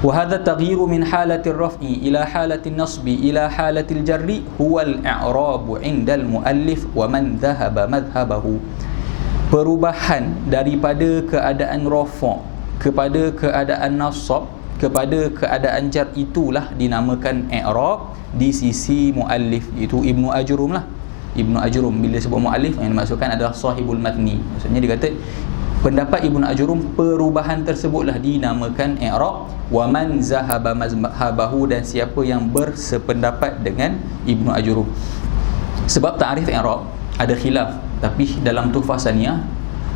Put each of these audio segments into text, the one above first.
وهذا التغيير من حالة الرفع إلى حالة النصب إلى حالة الجر هو الإعراب عند المؤلف ومن ذهب مذهبه. Perubahan daripada keadaan rafa' kepada keadaan nasab kepada keadaan jar itulah dinamakan i'rab di sisi muallif, iaitu Ibnu Ajrum lah. Ibnu Ajrum bila sebut muallif yang dimaksudkan adalah sahibul matni. Maksudnya dia kata pendapat Ibnu Ajrum perubahan tersebutlah dinamakan i'rab. Wa man zahaba mazhabahu, dan siapa yang bersependapat dengan Ibnu Ajrum. Sebab ta'rif i'rab ada khilaf, tapi dalam Tuhfah Saniyah,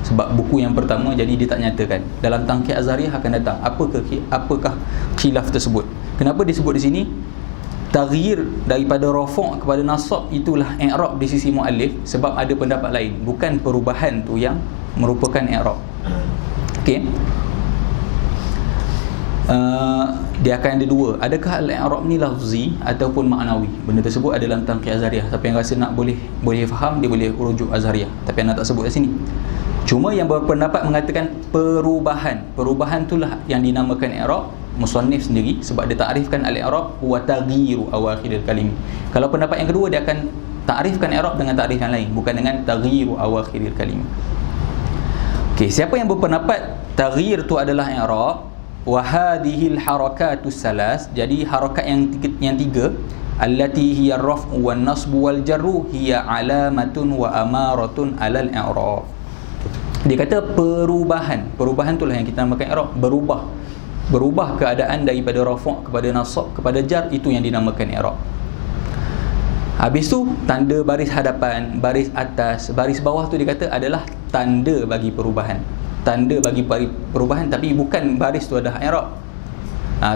sebab buku yang pertama jadi dia tak nyatakan. Dalam Tangkih Azhariyah akan datang apakah khilaf tersebut. Kenapa disebut di sini taghyir daripada rafa' kepada nasab itulah i'rab di sisi muallif? Sebab ada pendapat lain, bukan perubahan tu yang merupakan i'rab. Okey. Dia akan ada dua. Adakah al-i'rab ni lafzi ataupun maknawi? Benda tersebut ada dalam Tangkih Azhariyah. Siapa yang rasa nak boleh faham, dia boleh rujuk Azhariyah. Tapi anak tak sebut kat sini. Cuma yang berpendapat mengatakan perubahan itulah yang dinamakan i'rab, musannif sendiri, sebab dia takrifkan al-i'rab huwa taghyiru awakhiril kalim. Kalau pendapat yang kedua, dia akan takrifkan i'rab dengan takrif yang lain, bukan dengan taghyiru awakhiril kalim. Okey, siapa yang berpendapat taghyir tu adalah i'rab, wa hadhil harakatus salas, jadi harakat yang tiga, allati hiya ar-raf'u wan nasbu wal jarru hiya alamatun wa amaratun alal i'rab. Dia kata perubahan itulah yang kita namakan i'rab, berubah keadaan daripada rafa' kepada nasab kepada jar, itu yang dinamakan i'rab. Habis tu tanda baris hadapan, baris atas, baris bawah tu dia kata adalah tanda bagi perubahan. Tanda bagi perubahan, tapi bukan baris tu adalah i'rab.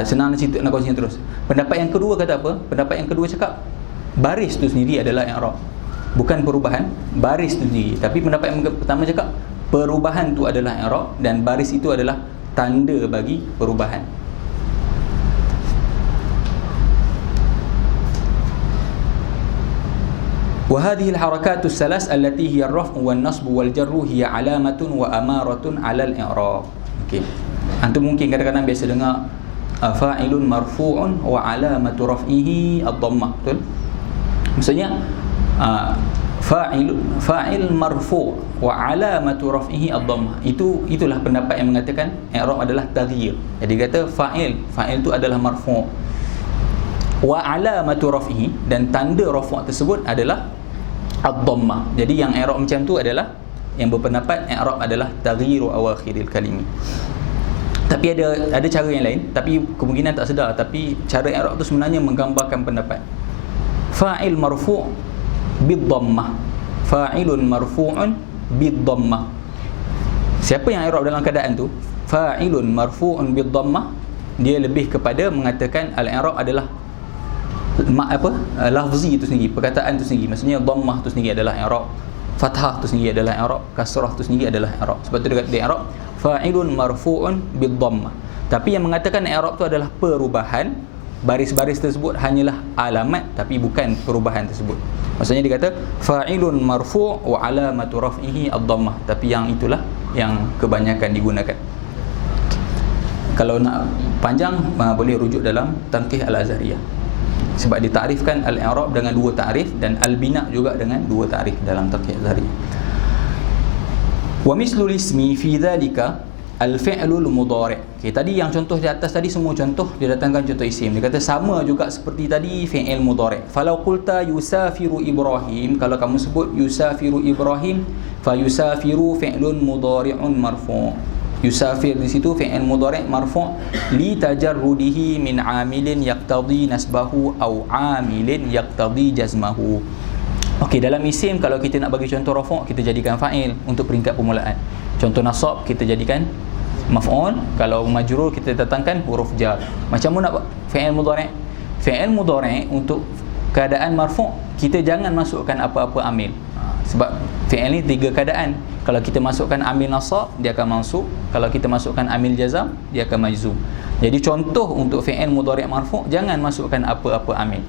Senang nak kongsi terus. Pendapat yang kedua kata apa? Pendapat yang kedua cakap baris tu sendiri adalah i'rab, bukan perubahan, baris tu sendiri. Tapi pendapat yang pertama cakap perubahan tu adalah i'rab dan baris itu adalah tanda bagi perubahan. وهذه الحركات الثلاث التي هي الرفع والنصب والجر هي علامة وأمارة على الإعراب. Okey. Antum mungkin kadang-kadang biasa dengar fa'ilun marfu'un wa alamatu raf'ihi ad-dhammah, betul? Maksudnya fa'il marfu' wa alamatu raf'ihi ad-dhammah. Itulah pendapat yang mengatakan i'rab adalah taghyir. Jadi kata fa'il tu adalah marfu', wa alamatu raf'ihi, dan tanda rafu' tersebut adalah ad-dhammah. Jadi yang i'rab macam tu adalah, yang berpendapat i'rab adalah taghyiru awakhiril kalimi. Tapi ada cara yang lain, tapi kemungkinan tak sedar, tapi cara i'rab tu sebenarnya menggambarkan pendapat. Fa'il marfu' bid-dhammah, fa'ilun marfu'un bid-dhammah. Siapa yang i'rab dalam keadaan tu fa'ilun marfu'un bid-dhammah, dia lebih kepada mengatakan al-i'rab adalah lafzi itu sendiri, perkataan itu sendiri. Maksudnya dhammah itu sendiri adalah i'rab, fathah itu sendiri adalah i'rab, kasrah itu sendiri adalah i'rab. Sebab tu dekat i'rab fa'ilun marfu'un bid-dhammah. Tapi yang mengatakan i'rab itu adalah perubahan, baris-baris tersebut hanyalah alamat tapi bukan perubahan tersebut. Maksudnya dia kata fa'ilun marfu' wa alamatu raf'ihi ad-dhammah, tapi yang itulah yang kebanyakan digunakan. Kalau nak panjang boleh rujuk dalam Tangkih Al-Azhariyah, sebab ditarifkan al-i'rab dengan dua ta'rif dan al-bina juga dengan dua ta'rif dalam Tangkih Al-Azhariyah. Wa mislul ismi fi dhalika al-fi'lul mudhari'. Okay, tadi yang contoh di atas tadi semua contoh dia datangkan contoh isim. Dia kata sama juga seperti tadi fi'il mudhari'. Falau qulta yusafiru Ibrahim, kalau kamu sebut yusafiru Ibrahim, fa yusafiru fi'lun mudhari'un marfu'. Yusafir di situ fi'il mudhari' marfu' li tajarrudihi min 'amilin yaqtadi nasbahu aw 'amilin yaqtadi jazmahu. Okey, dalam isim kalau kita nak bagi contoh rafa' kita jadikan fa'il untuk peringkat permulaan. Contoh nasab kita jadikan maf'ul, kalau majrur kita datangkan huruf jar. Macam mana nak fi'il mudhari'? Fi'il mudhari' untuk keadaan marfu' kita jangan masukkan apa-apa amil. Sebab fi'il ni tiga keadaan. Kalau kita masukkan amil nasab, dia akan mansub. Kalau kita masukkan amil jazam, dia akan majzum. Jadi contoh untuk fi'il mudhari' marfu' jangan masukkan apa-apa amil.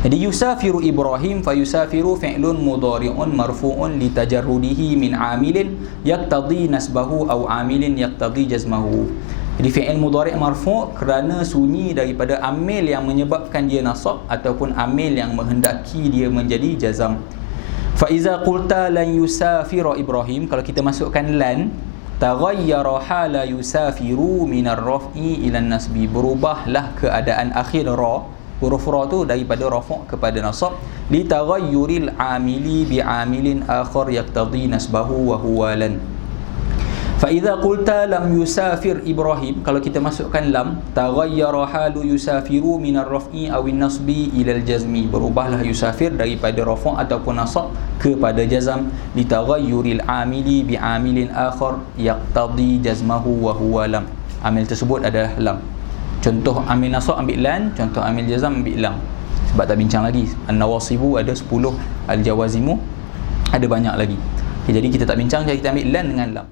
Jadi yusafiru Ibrahim, fa yusafiru fi'lun mudhari'un marfu'un li tajarrudihi min 'amilin yaqtadi nasbahu aw 'amilin yaqtadi jazmahu. Jadi fi'il mudhari' marfu' kerana sunyi daripada amil yang menyebabkan dia nasab ataupun amil yang menghendaki dia menjadi jazam. Fa iza qulta lan yusafira Ibrahim, kalau kita masukkan lan, taghayyara hala yusafiru minar raf'i ila nasbi, berubahlah keadaan akhir ra, huruf ra tu daripada rafa' kepada nasab, li taghayyuril amili bi amilin akhar yaqtadi nasbahu wa huwa lan. Fa idza qulta lam yusafir Ibrahim, kalau kita masukkan lam, taghayyara halu yusafiru minar raf'i aw nasbi ila al-jazmi, berubahlah yusafir daripada rafa' ataupun nasab kepada jazam, li taghayyuril amili bi amilin akhar yaqtadi jazmahu wa huwa lam. Amil tersebut adalah lam. Contoh amil nasab ambil lan, contoh amil jazam ambil lam. Sebab tak bincang lagi, an-nawasibu ada 10, al-jawazimu ada banyak lagi. Okay, jadi kita tak bincang, jadi kita ambil lan dengan lam.